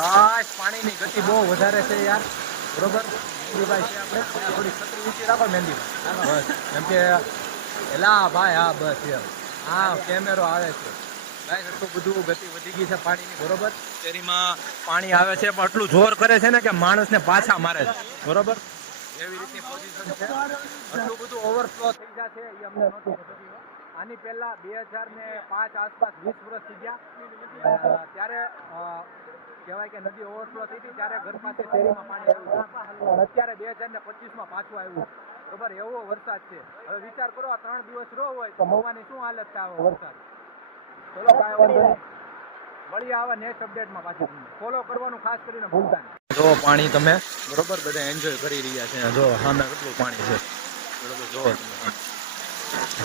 Guys પાણીની ગતિ બહુ વધારે છે યાર. બરોબર? હા કેમેરો આવે છે. ભાઈ, એટલું બધું ગતિ વધી ગઈ છે પાણીની, બરોબર? શેરીમાં પાણી આવે છે, પણ એટલું જોર કરે છે ને કે માણસને પાછા મારે છે. બરોબર? એવી રીતની પોઝિશન છે. એટલું બધું ઓવરફ્લો થઈ નહોતું ખબર. આની પહેલા બે હજાર ને પાંચ આસપાસ વીસ વર્ષ થઈ ગયા. ત્યારે કહેવાય કે નદી ઓવરફ્લો થઈ હતી, ત્યારે ઘર પાસે શેરીમાં પાણી આવ્યું પણ અત્યારે બે હજાર ને પચીસમાં પાછું આવ્યું. બરોબર, એવો વરસાદ છે. હવે વિચાર કરો, આ ત્રણ દિવસ રો હોય તો મવાની શું હાલત થાય આવો વરસાદ? ચલો કાંઈ વાંધો નહીં. મળીએ આવા નેક્સ્ટ અપડેટમાં પાછું. ફોલો કરવાનું ખાસ કરીને ભૂલતા નહીં. જો પાણી તમે બરોબર, બધા એન્જોય કરી રહ્યા છે. જો સામે કેટલું પાણી છે. બરોબર, જો તમે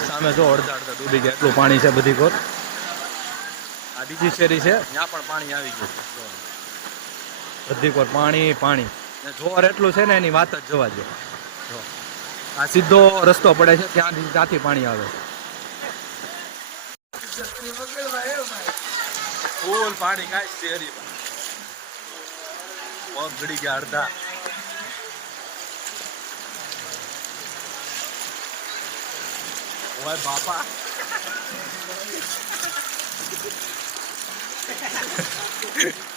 સામે જો અડધા અડધા ડૂબી ગયા. એટલું પાણી છે બધી કોર આ બીજી શેરી છે. ત્યાં પણ પાણી આવી ગયું છે. બધી કોર પાણી પાણી. જોર એટલું છે ને એની વાત જ જોવા જો. આ સીધો રસ્તો પડે છે ત્યાંથી ત્યાંથી પાણી આવે. ફૂલ પાણી કાંઈ શેરીમાં. પગ ગયા અડધા. Why Bapa?